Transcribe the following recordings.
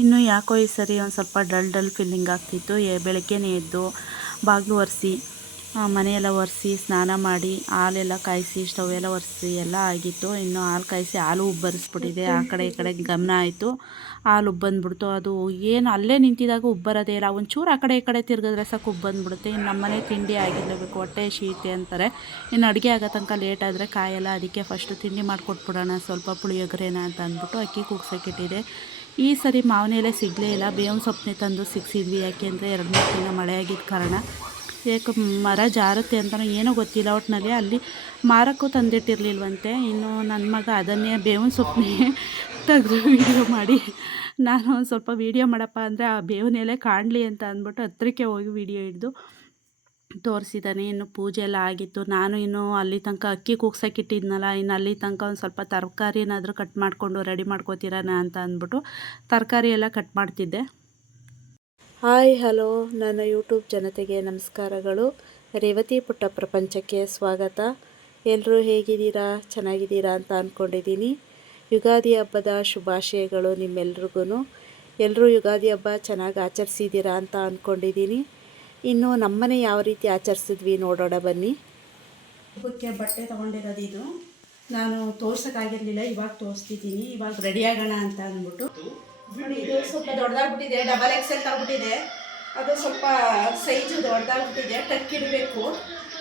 ಇನ್ನು ಯಾಕೋ ಈ ಸರಿ ಒಂದು ಸ್ವಲ್ಪ ಡಲ್ ಫೀಲಿಂಗ್ ಆಗ್ತಿತ್ತು. ಬೆಳಗ್ಗೆನೇ ಎದ್ದು ಬಾಗಿಲು ಒರೆಸಿ ಮನೆಯೆಲ್ಲ ಒರೆಸಿ ಸ್ನಾನ ಮಾಡಿ ಹಾಲೆಲ್ಲ ಕಾಯಿಸಿ ಸ್ಟವ್ ಎಲ್ಲ ಒರೆಸಿ ಎಲ್ಲ ಆಗಿತ್ತು. ಇನ್ನು ಹಾಲು ಕಾಯಿಸಿ ಹಾಲು ಉಬ್ಬರಿಸ್ಬಿಟ್ಟಿದೆ. ಆ ಕಡೆ ಈ ಕಡೆ ಗಮನ ಆಯಿತು, ಹಾಲು ಉಬ್ಬಂದ್ಬಿಡ್ತು. ಅದು ಏನು ಅಲ್ಲೇ ನಿಂತಿದ್ದಾಗ ಉಬ್ಬರೋದೇ ಇಲ್ಲ, ಒಂಚೂರು ಆ ಕಡೆ ಈ ಕಡೆ ತಿರುಗಿದ್ರೆ ಸಾಕು ಉಬ್ಬಂದ್ಬಿಡುತ್ತೆ. ಇನ್ನು ನಮ್ಮನೆ ತಿಂಡಿ ಆಗಿರಲೇಬೇಕು, ಹೊಟ್ಟೆ ಶೀತೆ ಅಂತಾರೆ. ಇನ್ನು ಅಡುಗೆ ಆಗೋ ತನಕ ಲೇಟ್ ಆದರೆ ಕಾಯಲ್ಲ. ಅದಕ್ಕೆ ಫಸ್ಟು ತಿಂಡಿ ಮಾಡಿಕೊಟ್ಬಿಡೋಣ ಸ್ವಲ್ಪ ಪುಳಿಯೋಗರೆನ ಅಂತ ಅಂದ್ಬಿಟ್ಟು ಅಕ್ಕಿ ಕೂಗ್ಸೋಕ್ಕಿಟ್ಟಿದೆ. ಈ ಸರಿ ಮಾವಿನ ಎಲೆ ಸಿಗಲೇ ಇಲ್ಲ. ಬೇವಿನ ಸೊಪ್ಪನ್ನೇ ತಂದು ಸಿಕ್ಸಿದ್ವಿ. ಯಾಕೆಂದರೆ 2-3 ದಿನ ಮಳೆ ಆಗಿದ್ದ ಕಾರಣ ಯಾಕೆ ಮರ ಜಾರುತ್ತೆ ಅಂತಲೋ ಏನೋ ಗೊತ್ತಿಲ್ಲ. ಒಟ್ಟಿನಲ್ಲಿ ಅಲ್ಲಿ ಮಾರಕ್ಕೂ ತಂದಿಟ್ಟಿರಲಿಲ್ವಂತೆ. ಇನ್ನು ನನ್ನ ಮಗ ಅದನ್ನೇ ಬೇವಿನ ಸೊಪ್ಪನ್ನೇ ತೆಗೆದು ವೀಡಿಯೋ ಮಾಡಿ, ನಾನು ಒಂದು ಸ್ವಲ್ಪ ವೀಡಿಯೋ ಮಾಡಪ್ಪ ಅಂದರೆ ಆ ಬೇವಿನ ಎಲೆ ಕಾಣಲಿ ಅಂತ ಅಂದ್ಬಿಟ್ಟು ಹತ್ರಕ್ಕೆ ಹೋಗಿ ವೀಡಿಯೋ ಹಿಡಿದು ತೋರಿಸಿದ್ದಾನೆ. ಇನ್ನು ಪೂಜೆ ಎಲ್ಲ ಆಗಿತ್ತು. ನಾನು ಇನ್ನು ಅಲ್ಲಿ ತನಕ ಅಕ್ಕಿ ಕೂಗ್ಸೋಕ್ಕಿಟ್ಟಿದ್ನಲ್ಲ, ಇನ್ನು ಅಲ್ಲಿ ತನಕ ಒಂದು ಸ್ವಲ್ಪ ತರಕಾರಿ ಏನಾದರೂ ಕಟ್ ಮಾಡಿಕೊಂಡು ರೆಡಿ ಮಾಡ್ಕೋತೀರಾನ ಅಂತ ಅಂದ್ಬಿಟ್ಟು ತರಕಾರಿ ಎಲ್ಲ ಕಟ್ ಮಾಡ್ತಿದ್ದೆ. ಹಾಯ್ ಹಲೋ, ನನ್ನ ಯೂಟ್ಯೂಬ್ ಜನತೆಗೆ ನಮಸ್ಕಾರಗಳು. ರೇವತಿ ಪುಟ್ಟ ಪ್ರಪಂಚಕ್ಕೆ ಸ್ವಾಗತ. ಎಲ್ಲರೂ ಹೇಗಿದ್ದೀರಾ, ಚೆನ್ನಾಗಿದ್ದೀರಾ ಅಂತ ಅಂದ್ಕೊಂಡಿದ್ದೀನಿ. ಯುಗಾದಿ ಹಬ್ಬದ ಶುಭಾಶಯಗಳು ನಿಮ್ಮೆಲ್ರಿಗೂ. ಎಲ್ಲರೂ ಯುಗಾದಿ ಹಬ್ಬ ಚೆನ್ನಾಗಿ ಆಚರಿಸಿದ್ದೀರಾ ಅಂತ ಅಂದ್ಕೊಂಡಿದ್ದೀನಿ. ಇನ್ನು ನಮ್ಮನೆ ಯಾವ ರೀತಿ ಆಚರಿಸಿದ್ವಿ ನೋಡೋಣ ಬನ್ನಿ. ಹಬ್ಬಕ್ಕೆ ಬಟ್ಟೆ ತೊಗೊಂಡಿರೋದು ಇದು. ನಾನು ತೋರ್ಸೋಕ್ಕಾಗಿರಲಿಲ್ಲ, ಇವಾಗ ತೋರಿಸ್ತಿದ್ದೀನಿ. ಇವಾಗ ರೆಡಿ ಆಗೋಣ ಅಂತ ಅಂದ್ಬಿಟ್ಟು. ಇದು ಸ್ವಲ್ಪ ದೊಡ್ಡದಾಗ್ಬಿಟ್ಟಿದೆ, ಡಬಲ್ ಎಕ್ಸೆಲ್ ತಗೊಬಿಟ್ಟಿದೆ. ಅದು ಸ್ವಲ್ಪ ಸೈಜು ದೊಡ್ಡದಾಗ್ಬಿಟ್ಟಿದೆ, ಟಕ್ಕಿಡಬೇಕು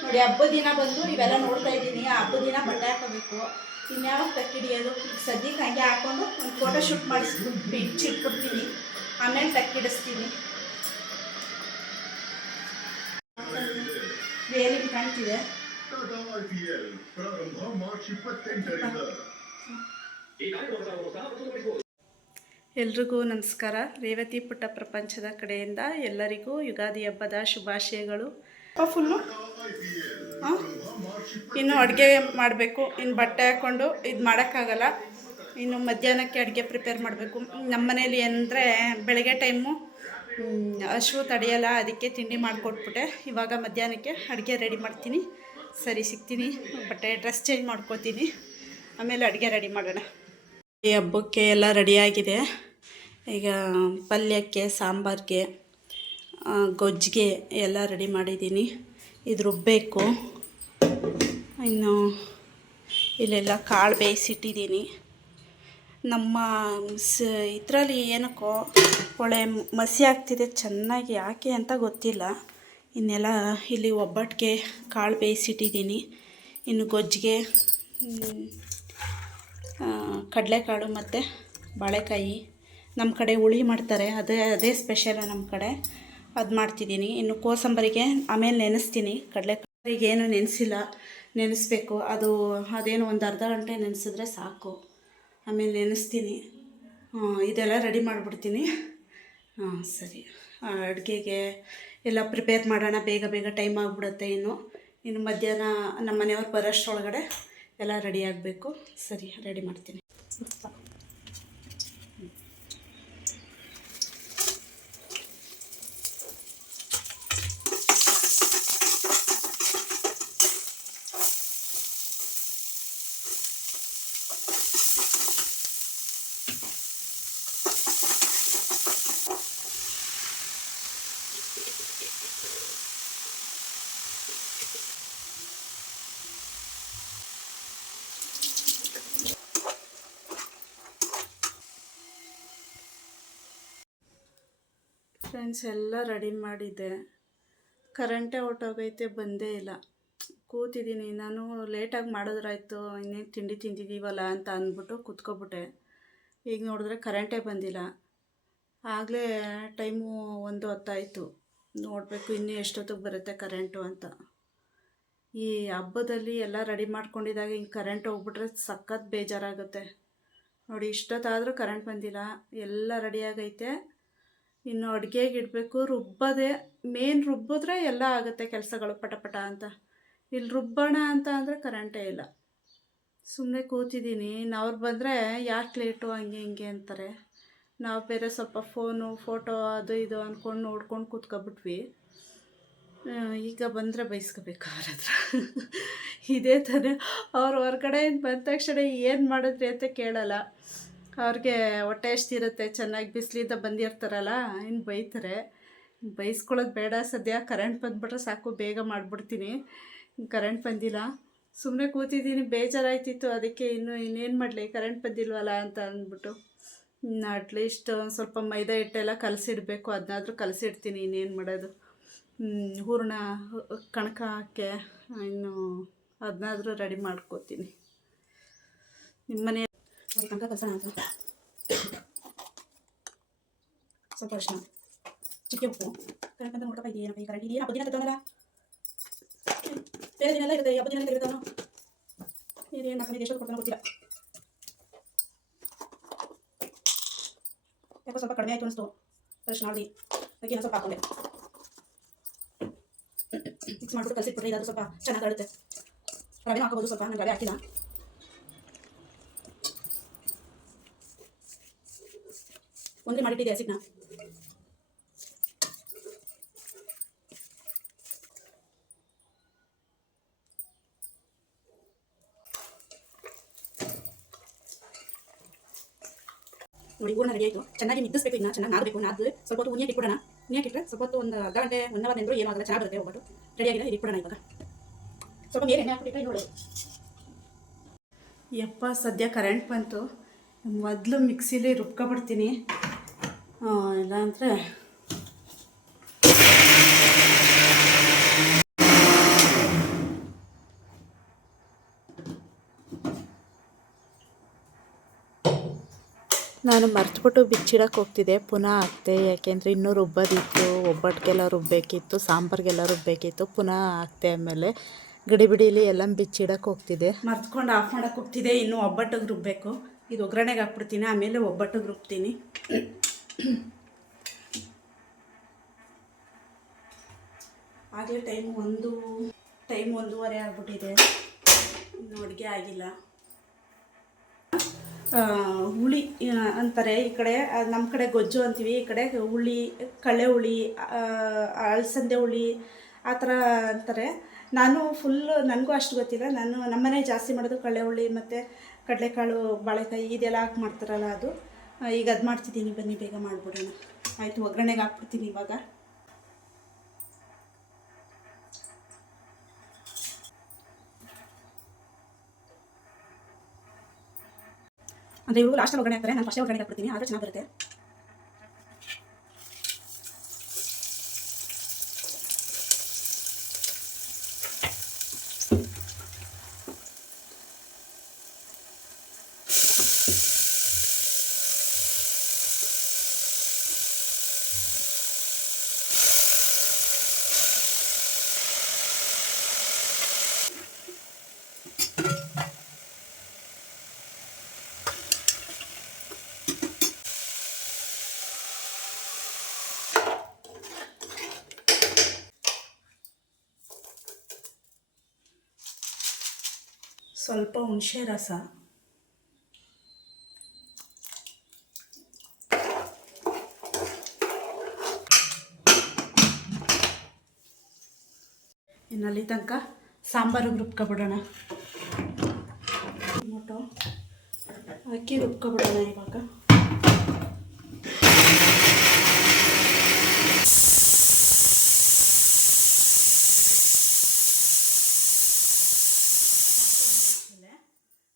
ನೋಡಿ. ಹಬ್ಬದ ದಿನ ಬಂದು ಇವೆಲ್ಲ ನೋಡ್ತಾ ಇದ್ದೀನಿ. ಹಬ್ಬದ ದಿನ ಬಟ್ಟೆ ಹಾಕೋಬೇಕು. ಇನ್ಯಾವಾಗ ಟಕ್ಕಿಡಿಯೋದು, ಸದ್ಯಕ್ಕೆ ಹಂಗೆ ಹಾಕ್ಕೊಂಡು ಒಂದು ಫೋಟೋ ಶೂಟ್ ಮಾಡಿಸ್ಬಿಟ್ಟು ಇಟ್ಬಿಡ್ತೀನಿ. ಆಮೇಲೆ ಟಕ್ಕಿಡಿಸ್ತೀನಿ. ವೇಲಿಗೆ ಕಾಣ್ತಿದೆ. ಎಲ್ರಿಗೂ ನಮಸ್ಕಾರ. ರೇವತಿ ಪುಟ್ಟ ಪ್ರಪಂಚದ ಕಡೆಯಿಂದ ಎಲ್ಲರಿಗೂ ಯುಗಾದಿ ಹಬ್ಬದ ಶುಭಾಶಯಗಳು. ಫುಲ್ಲು ಇನ್ನು ಅಡುಗೆ ಮಾಡಬೇಕು. ಇನ್ನು ಬಟ್ಟೆ ಹಾಕ್ಕೊಂಡು ಇದು ಮಾಡೋಕ್ಕಾಗಲ್ಲ. ಇನ್ನು ಮಧ್ಯಾಹ್ನಕ್ಕೆ ಅಡುಗೆ ಪ್ರಿಪೇರ್ ಮಾಡಬೇಕು. ನಮ್ಮ ಮನೇಲಿ ಅಂದರೆ ಬೆಳಗ್ಗೆ ಟೈಮು ಹಸಿವು ತಡೆಯಲ್ಲ, ಅದಕ್ಕೆ ತಿಂಡಿ ಮಾಡಿಕೊಟ್ಬಿಟ್ಟೆ. ಇವಾಗ ಮಧ್ಯಾಹ್ನಕ್ಕೆ ಅಡುಗೆ ರೆಡಿ ಮಾಡ್ತೀನಿ. ಸರಿ, ಸಿಗ್ತೀನಿ. ಬಟ್ಟೆ ಡ್ರೆಸ್ ಚೇಂಜ್ ಮಾಡ್ಕೋತೀನಿ, ಆಮೇಲೆ ಅಡುಗೆ ರೆಡಿ ಮಾಡೋಣ. ಈ ಹಬ್ಬಕ್ಕೆ ಎಲ್ಲ ರೆಡಿಯಾಗಿದೆ. ಈಗ ಪಲ್ಯಕ್ಕೆ, ಸಾಂಬಾರಿಗೆ, ಗೊಜ್ಜಿಗೆ ಎಲ್ಲ ರೆಡಿ ಮಾಡಿದ್ದೀನಿ. ಇದು ರುಬ್ಬಬೇಕು. ಇನ್ನು ಇಲ್ಲೆಲ್ಲ ಕಾಳು ಬೇಯಿಸಿಟ್ಟಿದ್ದೀನಿ. ನಮ್ಮ ಇದರಲ್ಲಿ ಏನಕ್ಕೋ ಒಳ್ಳೆ ಮಸಿ ಆಗ್ತಿದೆ ಚೆನ್ನಾಗಿ, ಯಾಕೆ ಅಂತ ಗೊತ್ತಿಲ್ಲ. ಇನ್ನೆಲ್ಲ ಇಲ್ಲಿ ಒಬ್ಬಟ್ಟಿಗೆ ಕಾಳು ಬೇಯಿಸಿಟ್ಟಿದ್ದೀನಿ. ಇನ್ನು ಗೊಜ್ಜಿಗೆ ಕಡಲೆಕಾಳು ಮತ್ತು ಬಾಳೆಕಾಯಿ. ನಮ್ಮ ಕಡೆ ಹುಳಿ ಮಾಡ್ತಾರೆ, ಅದೇ ಸ್ಪೆಷಲು ನಮ್ಮ ಕಡೆ. ಅದು ಮಾಡ್ತಿದ್ದೀನಿ. ಇನ್ನು ಕೋಸಂಬರಿಗೆ ಆಮೇಲೆ ನೆನೆಸ್ತೀನಿ. ಕಡಲೆಕಾಳಿಗೆ ಏನು ನೆನೆಸಿಲ್ಲ, ನೆನೆಸ್ಬೇಕು. ಅದೇನು ಒಂದು ಅರ್ಧ ಗಂಟೆ ನೆನೆಸಿದ್ರೆ ಸಾಕು. ಆಮೇಲೆ ನೆನೆಸ್ತೀನಿ. ಇದೆಲ್ಲ ರೆಡಿ ಮಾಡಿಬಿಡ್ತೀನಿ. ಸರಿ, ಅಡುಗೆಗೆ ಎಲ್ಲ ಪ್ರಿಪೇರ್ ಮಾಡೋಣ. ಬೇಗ ಟೈಮ್ ಆಗಿಬಿಡುತ್ತೆ. ಇನ್ನು ಮಧ್ಯಾಹ್ನ ನಮ್ಮ ಮನೆಯವ್ರು ಬರೋಷ್ಟರೊಳಗಡೆ ಎಲ್ಲ ರೆಡಿ ಆಗಬೇಕು. ಸರಿ, ರೆಡಿ ಮಾಡ್ತೀನಿ. ಫ್ರೆಂಡ್ಸ್, ಎಲ್ಲ ರೆಡಿ ಮಾಡಿದ್ದೆ. ಕರೆಂಟೇ ಹೊರ್ಟೋಗೈತೆ, ಬಂದೇ ಇಲ್ಲ. ಕೂತಿದ್ದೀನಿ. ನಾನು ಲೇಟಾಗಿ ಮಾಡಿದ್ರಾಯ್ತು, ಇನ್ನೇನು ತಿಂಡಿ ತಿಂದಿದ್ದೀವಲ್ಲ ಅಂತ ಅಂದ್ಬಿಟ್ಟು ಕೂತ್ಕೊಬಿಟ್ಟೆ. ಈಗ ನೋಡಿದ್ರೆ ಕರೆಂಟೇ ಬಂದಿಲ್ಲ. ಆಗಲೇ ಟೈಮು 1 ಹೊತ್ತಾಯಿತು. ನೋಡಬೇಕು ಇನ್ನೂ ಎಷ್ಟೊತ್ತಿಗೆ ಬರುತ್ತೆ ಕರೆಂಟು ಅಂತ. ಈ ಹಬ್ಬದಲ್ಲಿ ಎಲ್ಲ ರೆಡಿ ಮಾಡ್ಕೊಂಡಿದ್ದಾಗ ಹಿಂಗೆ ಕರೆಂಟ್ ಹೋಗ್ಬಿಟ್ರೆ ಸಖತ್ ಬೇಜಾರಾಗುತ್ತೆ ನೋಡಿ. ಇಷ್ಟೊತ್ತಾದರೂ ಕರೆಂಟ್ ಬಂದಿಲ್ಲ. ಎಲ್ಲ ರೆಡಿಯಾಗೈತೆ. ಇನ್ನು ಅಡುಗೆಗೆ ಇಡಬೇಕು. ರುಬ್ಬೋದೇ ಮೇನ್. ರುಬ್ಬಿದ್ರೆ ಎಲ್ಲ ಆಗುತ್ತೆ ಕೆಲಸಗಳು ಪಟ ಅಂತ. ಇಲ್ಲಿ ರುಬ್ಬೋಣ ಅಂತ ಅಂದರೆ ಕರೆಂಟೇ ಇಲ್ಲ. ಸುಮ್ಮನೆ ಕೂತಿದ್ದೀನಿ. ಇನ್ನು ಅವ್ರು ಬಂದರೆ ಯಾಕೆ ಲೇಟು ಹಂಗೆ ಹಿಂಗೆ ಅಂತಾರೆ. ನಾವು ಬೇರೆ ಸ್ವಲ್ಪ ಫೋಟೋ ಅದು ಇದು ಅಂದ್ಕೊಂಡು ನೋಡ್ಕೊಂಡು ಕೂತ್ಕೊಬಿಟ್ವಿ. ಈಗ ಬಂದರೆ ಬೈಸ್ಕೋಬೇಕು ಅವ್ರ ಹತ್ರ. ಇದೇ ಥರ ಅವ್ರು ಹೊರ್ಗಡೆಯಿಂದ ಬಂದ ತಕ್ಷಣ ಏನು ಮಾಡಿದ್ರಿ ಅಂತ ಕೇಳಲ್ಲ. ಅವ್ರಿಗೆ ಹೊಟ್ಟೆ ಎಷ್ಟಿರುತ್ತೆ, ಚೆನ್ನಾಗಿ ಬಿಸಿಲಿಂದ ಬಂದಿರ್ತಾರಲ್ಲ, ಇನ್ನು ಬೈತಾರೆ. ಬೈಸ್ಕೊಳ್ಳೋದು ಬೇಡ, ಸದ್ಯ ಕರೆಂಟ್ ಬಂದುಬಿಟ್ರೆ ಸಾಕು, ಬೇಗ ಮಾಡಿಬಿಡ್ತೀನಿ. ಕರೆಂಟ್ ಬಂದಿಲ್ಲ, ಸುಮ್ಮನೆ ಕೂತಿದ್ದೀನಿ, ಬೇಜಾರಾಯ್ತಿತ್ತು. ಅದಕ್ಕೆ ಇನ್ನೇನು ಮಾಡಲಿ, ಕರೆಂಟ್ ಬಂದಿಲ್ವಲ್ಲ ಅಂತ ಅಂದ್ಬಿಟ್ಟು ಅಟ್ಲೀಸ್ಟ್ ಒಂದು ಸ್ವಲ್ಪ ಮೈದಾ ಹಿಟ್ಟೆಲ್ಲ ಕಲಸಿಡಬೇಕು, ಅದನ್ನಾದರೂ ಕಲಸಿಡ್ತೀನಿ. ಇನ್ನೇನು ಮಾಡೋದು, ಹೂರಣ ಕಣಕ ಹಾಕಿ ಇನ್ನು ಅದನ್ನಾದರೂ ರೆಡಿ ಮಾಡ್ಕೋತೀನಿ. ನಿಮ್ಮ ಮನೆ ಕಣಕ ಕಲಸೋಣ ಅಂತ ಸ್ವಲ್ಪ ಅರಿಶಿನ, ಚಿಕ್ಕ ಉಪ್ಪು, ಕರೆಂಟ್ ಅಂತ ನೋಡ್ಕಪ್ಪ. ಇದೇನಪ್ಪ ಈ ಕರೆಂಟ್, ಇದೇನು ಹಬ್ಬ ದಿನ ತಗೋನಲ್ಲ, ಬೇರೆ ದಿನ ಎಲ್ಲ ಇರುತ್ತೆ, ಹಬ್ಬ ದಿನ ಇರ್ತಾವನು. ಇದೇನು ಹಾಕೊಂಡು ಎಷ್ಟೊತ್ತು ಕೊಡ್ತಾನೋ ಗೊತ್ತಿಲ್ಲ. ಯಾಕೋ ಸ್ವಲ್ಪ ಕಡಿಮೆ ಆಯಿತು ಅನಿಸ್ತು ಅರಿಶಿನ, ಹಳದಿ ಅದಕ್ಕೆ ಏನೋ ಸ್ವಲ್ಪ ಹಾಕೊಂಡೆ. ಮಿಕ್ಸ್ ಮಾಡಿಬಿಟ್ಟು ಕಲಸಿಟ್ಬಿಟ್ರೆ ಇದಾದರೂ ಸ್ವಲ್ಪ ಚೆನ್ನಾಗಿ ಆಡುತ್ತೆ. ರವೆ ಹಾಕೋಬೋದು ಸ್ವಲ್ಪ, ನಾನು ರವೆ ಹಾಕಿಲ್ಲ. ಒಂದೇ ಮಾಡಿಟ್ಟಿದ್ದೆ ಹಸಿಟ್ನ. ನೋಡಿ ಹೂರಣ ರೆಡಿ ಆಯಿತು. ಚೆನ್ನಾಗಿ ಮಿದ್ದಿಸ್ಬೇಕು, ಇನ್ನು ಚೆನ್ನಾಗಿ ನಾದಬೇಕು. ನಾದು ಸ್ವಲ್ಪ ಹೊತ್ತು ಉನಿಯಕ್ಕೆ ಇಟ್ಬಿಡೋಣ. ಉನಿಯಕ್ಕೆ ಇಟ್ಟರೆ ಸ್ವಲ್ಪ ಹೊತ್ತು ಒಂದು ಅರ್ಧ ಗಂಟೆ 1 ಅವರ್ ನೆಂದರೂ ಏನೂ ಆಗಲ್ಲ, ಚೆನ್ನಾಗಿ ಬರುತ್ತೆ. ಒಬ್ಬಟ್ಟು ರೆಡಿ ಆಗಿದೆ, ಇಟ್ಬಿಡೋಣ. ಇವಾಗ ಸ್ವಲ್ಪ ನೀರು ಎಣ್ಣೆ ಹಾಕ್ಬಿಟ್ಟೆ ನೋಡಿ. ಯಪ್ಪ, ಸದ್ಯ ಕರೆಂಟ್ ಬಂತು. ಮೊದಲು ಮಿಕ್ಸಿಲಿ ರುಬ್ಕೊಬಿಡ್ತೀನಿ, ಇಲ್ಲಾಂದರೆ ನಾನು ಮರ್ತುಬಿಟ್ಟು ಬಿಚ್ಚಿಡಕ್ಕೆ ಹೋಗ್ತಿದ್ದೆ, ಪುನಃ ಹಾಕ್ತೆ. ಯಾಕೆಂದರೆ ಇನ್ನೂ ರುಬ್ಬೋದಿತ್ತು, ಒಬ್ಬಟ್ಟಿಗೆಲ್ಲ ರುಬ್ಬಬೇಕಿತ್ತು, ಸಾಂಬಾರಿಗೆಲ್ಲ ರುಬ್ಬಬೇಕಿತ್ತು. ಪುನಃ ಹಾಕ್ತೆ. ಆಮೇಲೆ ಗಡಿಬಿಡೀಲಿ ಎಲ್ಲ ಬಿಚ್ಚಿಡಕ್ಕೆ ಹೋಗ್ತಿದ್ದೆ, ಮರ್ತ್ಕೊಂಡು ಆಫ್ ಮಾಡೋಕ್ಕೆ ಹೋಗ್ತಿದ್ದೆ. ಇನ್ನೂ ಒಬ್ಬಟ್ಟಿಗೆ ರುಬ್ಬಬೇಕು. ಇದು ಒಗ್ಗರಣೆಗೆ ಹಾಕ್ಬಿಡ್ತೀನಿ, ಆಮೇಲೆ ಒಬ್ಬಟ್ಟಿಗೆ ರುಬ್ತೀನಿ. ಆಗಲೇ ಟೈಮ್ 1:30 ಆಗ್ಬಿಟ್ಟಿದೆ, ಇನ್ನೂ ಅಡುಗೆ ಆಗಿಲ್ಲ. ಹುಳಿ ಅಂತಾರೆ ಈ ಕಡೆ, ನಮ್ಮ ಕಡೆ ಗೊಜ್ಜು ಅಂತೀವಿ. ಈ ಕಡೆ ಹುಳಿ, ಕಳೆ ಹುಳಿ, ಅಲಸಂದೆ ಹುಳಿ ಆ ಥರ ಅಂತಾರೆ. ನಾನು ನನಗೂ ಅಷ್ಟು ಗೊತ್ತಿಲ್ಲ. ನಮ್ಮನೆ ಜಾಸ್ತಿ ಮಾಡೋದು ಕಳೆ ಹುಳಿ ಮತ್ತು ಕಡಲೆಕಾಳು, ಬಾಳೆಕಾಯಿ ಇದೆಲ್ಲ ಹಾಕಿ ಮಾಡ್ತಾರಲ್ಲ ಅದು. ಈಗ ಅದು ಮಾಡ್ತಿದ್ದೀನಿ, ಬನ್ನಿ ಬೇಗ ಮಾಡಿಬಿಡೋಣ. ಆಯಿತು, ಒಗ್ಗರಣೆಗೆ ಹಾಕ್ಬಿಡ್ತೀನಿ ಇವಾಗ. ಅಂದರೆ ಇವರು ಲಾಸ್ಟಲ್ಲಿ ಒಗ್ಗರಣೆ ಹಾಕ್ತಾರೆ, ನಾನು ಫಸ್ಟೇ ಒಗ್ಗರಣೆ ಹಾಕ್ಬಿಡ್ತೀನಿ, ಆದರೆ ಚೆನ್ನಾಗಿ ಬರುತ್ತೆ. ಸ್ವಲ್ಪ ಹುಣಸೆ ರಸ, ಇನ್ನಲ್ಲಿ ತನಕ ಸಾಂಬಾರಿಗೆ ರುಬ್ಕೊಬಿಡೋಣ. ಟೊಮೊಟೊ ಹಾಕಿ ರುಬ್ಕೊಬಿಡೋಣ ಇವಾಗ.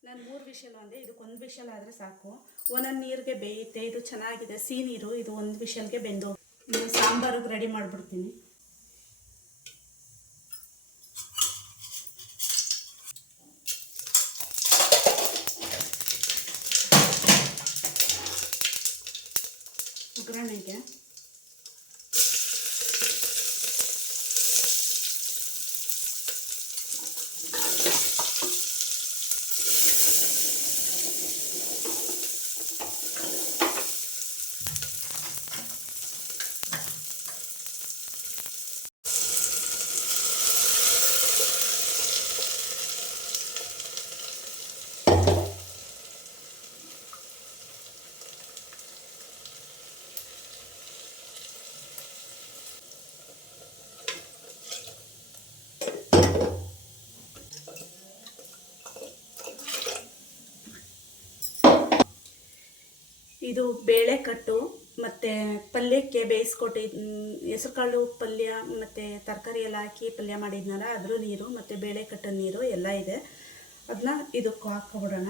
ನಾನು 3 ವಿಷಲ್ ಒಂದೇ, ಇದಕ್ಕೆ 1 ವಿಷಲ್ ಆದರೆ ಸಾಕು. ಒಂದೊಂದು ನೀರಿಗೆ ಬೇಯುತ್ತೆ. ಇದು ಚೆನ್ನಾಗಿದೆ, ಸಿಹಿ ನೀರು. ಇದು 1 ವಿಷಲ್ಗೆ ಬೆಂದು ಸಾಂಬಾರಿಗೆ ರೆಡಿ ಮಾಡಿಬಿಡ್ತೀನಿ. ಒಗ್ಗರಣೆಗೆ ಇದು ಬೇಳೆ ಕಟ್ಟು ಮತ್ತು ಪಲ್ಯಕ್ಕೆ ಬೇಯಿಸ್ಕೊಟ್ಟಿದ್ದು ಹೆಸ್ರುಕಾಳು ಪಲ್ಯ ಮತ್ತು ತರಕಾರಿ ಎಲ್ಲ ಹಾಕಿ ಪಲ್ಯ ಮಾಡಿದ್ನಲ್ಲ ಅದ್ರ ನೀರು ಮತ್ತು ಬೇಳೆ ಕಟ್ಟಿದ ನೀರು ಎಲ್ಲ ಇದೆ. ಅದನ್ನ ಇದಕ್ಕೆ ಹಾಕ್ಕೊಬಿಡೋಣ.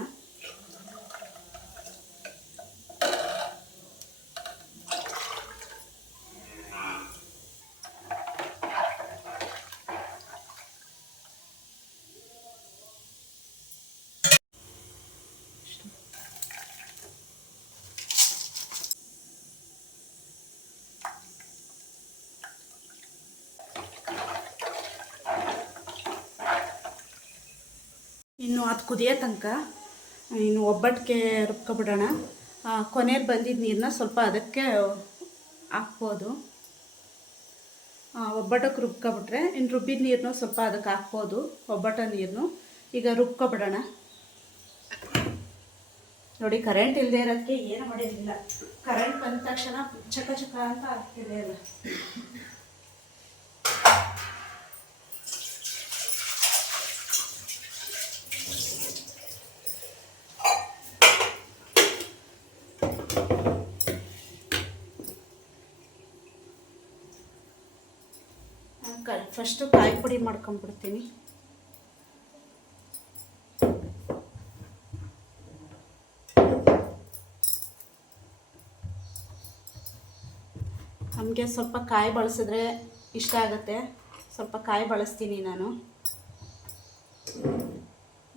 ಇನ್ನು ಅದು ಕುದಿಯೋ ತನಕ ಇನ್ನು ಒಬ್ಬಟ್ಟಿಗೆ ರುಬ್ಕೊಬಿಡೋಣ. ಕೊನೆಯಲ್ಲಿ ಬಂದಿದ್ದ ನೀರನ್ನ ಸ್ವಲ್ಪ ಅದಕ್ಕೆ ಹಾಕ್ಬೋದು. ಒಬ್ಬಟ್ಟಕ್ಕೆ ರುಬ್ಕೊಬಿಟ್ರೆ ಇನ್ನು ರುಬ್ಬಿದ ನೀರನ್ನು ಸ್ವಲ್ಪ ಅದಕ್ಕೆ ಹಾಕ್ಬೋದು, ಒಬ್ಬಟ್ಟ ನೀರನ್ನು. ಈಗ ರುಬ್ಕೊಬಿಡೋಣ. ನೋಡಿ, ಕರೆಂಟ್ ಇಲ್ಲದೆ ಇರೋದಕ್ಕೆ ಏನು ಮಾಡಿರಲಿಲ್ಲ. ಕರೆಂಟ್ ಬಂದ ತಕ್ಷಣ ಚಕ ಚಕ ಅಂತ ಆಗ್ತಿದೆ ಅಲ್ಲ. ಫಸ್ಟು ಕಾಯಿ ಪುಡಿ ಮಾಡ್ಕೊಂಡ್ಬಿಡ್ತೀನಿ. ನಮಗೆ ಸ್ವಲ್ಪ ಕಾಯಿ ಬಳಸಿದ್ರೆ ಇಷ್ಟ ಆಗುತ್ತೆ, ಸ್ವಲ್ಪ ಕಾಯಿ ಬಳಸ್ತೀನಿ ನಾನು.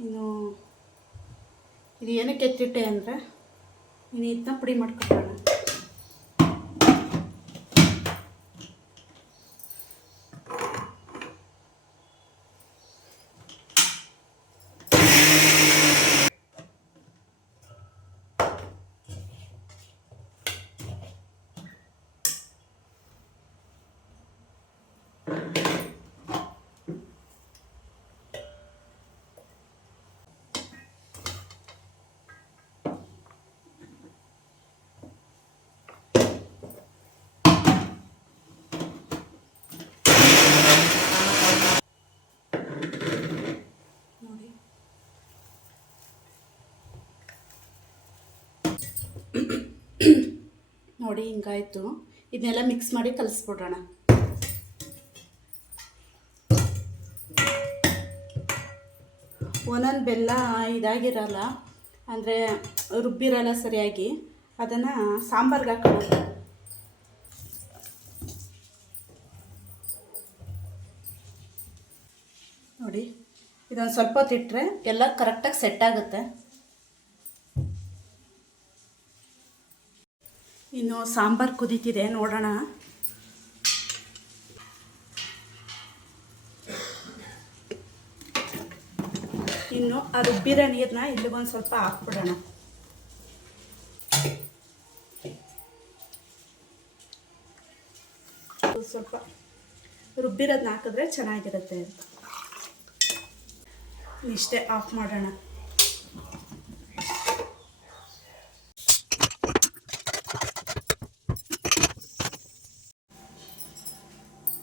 ಇನ್ನು ಇದು ಏನಕ್ಕೆ ಎತ್ತಿಟ್ಟೆ ಅಂದರೆ ಇನ್ನು ಇದನ್ನ ಪುಡಿ ಮಾಡ್ಕೊಳ್ಳೋಣ. ನೋಡಿ ಹಿಂಗಾಯಿತು. ಇದನ್ನೆಲ್ಲ ಮಿಕ್ಸ್ ಮಾಡಿ ಕಲಿಸ್ಬಿಡೋಣ. ಒಂದೊಂದು ಬೆಲ್ಲ ಇದಾಗಿರಲ್ಲ, ಅಂದರೆ ರುಬ್ಬಿರಲ್ಲ ಸರಿಯಾಗಿ, ಅದನ್ನು ಸಾಂಬಾರ್ಗೆ ಹಾಕೋಣ. ನೋಡಿ, ಇದೊಂದು ಸ್ವಲ್ಪ ಹೊತ್ತಿಟ್ರೆ ಎಲ್ಲ ಕರೆಕ್ಟಾಗಿ ಸೆಟ್ ಆಗುತ್ತೆ. ಇನ್ನು ಸಾಂಬಾರು ಕುದೀತಿದೆ, ನೋಡೋಣ. ಇನ್ನು ಆ ರುಬ್ಬಿರೋ ನೀರನ್ನ ಇಲ್ಲಿಗೊಂದು ಸ್ವಲ್ಪ ಹಾಕ್ಬಿಡೋಣ. ಸ್ವಲ್ಪ ರುಬ್ಬಿರೋದನ್ನ ಹಾಕಿದ್ರೆ ಚೆನ್ನಾಗಿರುತ್ತೆ ಅಂತ. ಇಷ್ಟೇ, ಆಫ್ ಮಾಡೋಣ.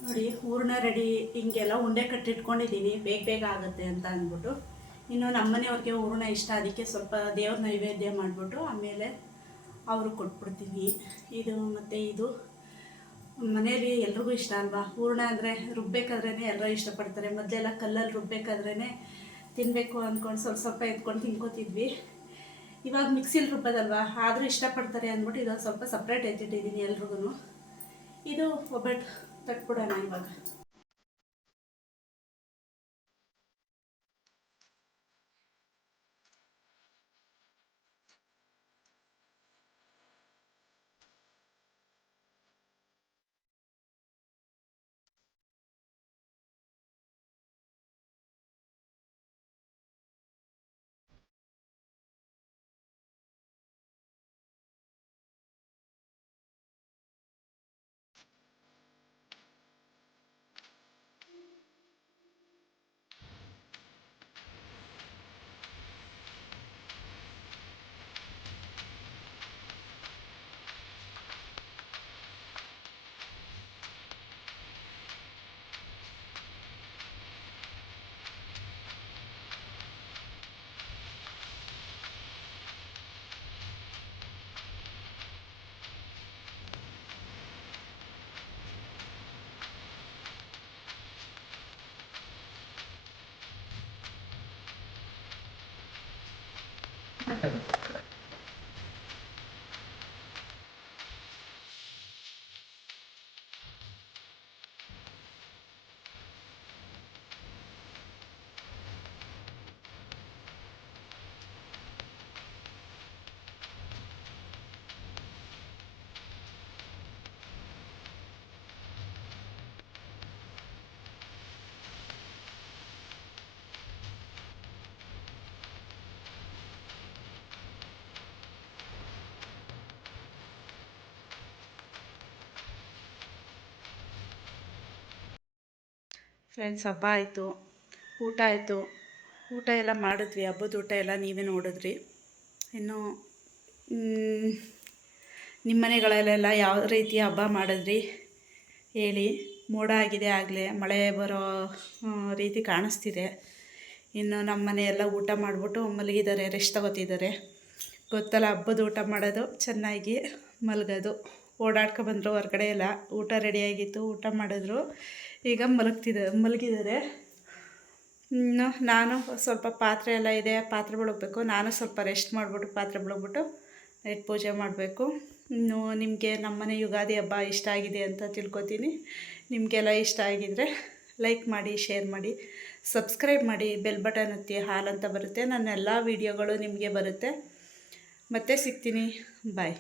ನೋಡಿ, ಹೂರಣ ರೆಡಿ. ಹಿಂಗೆಲ್ಲ ಉಂಡೆ ಕಟ್ಟಿಟ್ಕೊಂಡಿದ್ದೀನಿ, ಬೇಗ ಬೇಗ ಆಗುತ್ತೆ ಅಂತ ಅಂದ್ಬಿಟ್ಟು. ಇನ್ನು ನಮ್ಮನೆಯವ್ರಿಗೆ ಹೂರಣ ಇಷ್ಟ, ಅದಕ್ಕೆ ಸ್ವಲ್ಪ ದೇವ್ರ ನೈವೇದ್ಯ ಮಾಡಿಬಿಟ್ಟು ಆಮೇಲೆ ಅವ್ರಿಗೆ ಕೊಟ್ಬಿಡ್ತೀವಿ. ಇದು ಮತ್ತು ಇದು ಮನೆಯಲ್ಲಿ ಎಲ್ರಿಗೂ ಇಷ್ಟ ಅಲ್ವಾ. ಹೂರಣ ಅಂದರೆ ರುಬ್ಬೇಕಾದ್ರೇ ಎಲ್ಲರೂ ಇಷ್ಟಪಡ್ತಾರೆ. ಮೊದಲೆಲ್ಲ ಕಲ್ಲಲ್ಲಿ ರುಬ್ಬೇಕಾದ್ರೇ ತಿನ್ನಬೇಕು ಅಂದ್ಕೊಂಡು ಸ್ವಲ್ಪ ಸ್ವಲ್ಪ ಎತ್ಕೊಂಡು ತಿನ್ಕೋತಿದ್ವಿ. ಇವಾಗ ಮಿಕ್ಸಿಲಿ ರುಬ್ಬೋದಲ್ವಾ, ಆದರೂ ಇಷ್ಟಪಡ್ತಾರೆ ಅಂದ್ಬಿಟ್ಟು ಇದೊಂದು ಸ್ವಲ್ಪ ಸಪ್ರೇಟ್ ಎತ್ತಿಟ್ಟಿದ್ದೀನಿ ಎಲ್ರಿಗೂ. ಇದು ಒಬ್ಬಟ್ಟು ತಟ್ಬಿಡೋಣ ಇವಾಗ. ಫ್ರೆಂಡ್ಸ್, ಹಬ್ಬ ಆಯಿತು, ಊಟ ಆಯಿತು. ಊಟ ಎಲ್ಲ ಮಾಡಿದ್ವಿ, ಹಬ್ಬದ ಊಟ ಎಲ್ಲ ನೀವೇ ನೋಡಿದ್ರಿ. ಇನ್ನು ನಿಮ್ಮ ಮನೆಗಳಲ್ಲೆಲ್ಲ ಯಾವ ರೀತಿ ಹಬ್ಬ ಮಾಡಿದ್ರಿ ಹೇಳಿ. ಮೋಡ ಆಗಿದೆ, ಆಗಲೇ ಮಳೆ ಬರೋ ರೀತಿ ಕಾಣಿಸ್ತಿದೆ. ಇನ್ನು ನಮ್ಮ ಮನೆಯೆಲ್ಲ ಊಟ ಮಾಡಿಬಿಟ್ಟು ಮಲಗಿದ್ದಾರೆ, ರೆಸ್ಟ್ ತಗೋತಿದ್ದಾರೆ. ಗೊತ್ತಲ್ಲ, ಹಬ್ಬದ ಊಟ ಮಾಡೋದು, ಚೆನ್ನಾಗಿ ಮಲಗೋದು. ಓಡಾಡ್ಕೊಬಂದರು ಹೊರಗಡೆ ಎಲ್ಲ. ಊಟ ರೆಡಿಯಾಗಿತ್ತು, ಊಟ ಮಾಡಿದ್ರು. ಈಗ ಮಲಗಿದ್ದಾರೆ. ಇನ್ನು ನಾನು ಸ್ವಲ್ಪ ಪಾತ್ರೆ ಎಲ್ಲ ಇದೆ, ಪಾತ್ರೆ ಬೆಳಗಬೇಕು. ನಾನು ಸ್ವಲ್ಪ ರೆಸ್ಟ್ ಮಾಡಿಬಿಟ್ಟು ಪಾತ್ರೆ ಬೆಳಗ್ಬಿಟ್ಟು ನೈಟ್ ಪೂಜೆ ಮಾಡಬೇಕು. ಇನ್ನು ನಿಮಗೆ ನಮ್ಮನೆ ಯುಗಾದಿ ಹಬ್ಬ ಇಷ್ಟ ಆಗಿದೆ ಅಂತ ತಿಳ್ಕೊತೀನಿ. ನಿಮಗೆಲ್ಲ ಇಷ್ಟ ಆಗಿದ್ದರೆ ಲೈಕ್ ಮಾಡಿ, ಶೇರ್ ಮಾಡಿ, ಸಬ್ಸ್ಕ್ರೈಬ್ ಮಾಡಿ, ಬೆಲ್ ಬಟನ್ ಒತ್ತಿ. ಹಾಲ್ ಅಂತ ಬರುತ್ತೆ, ನನ್ನ ಎಲ್ಲ ವೀಡಿಯೋಗಳು ನಿಮಗೆ ಬರುತ್ತೆ. ಮತ್ತೆ ಸಿಗ್ತೀನಿ. ಬಾಯ್.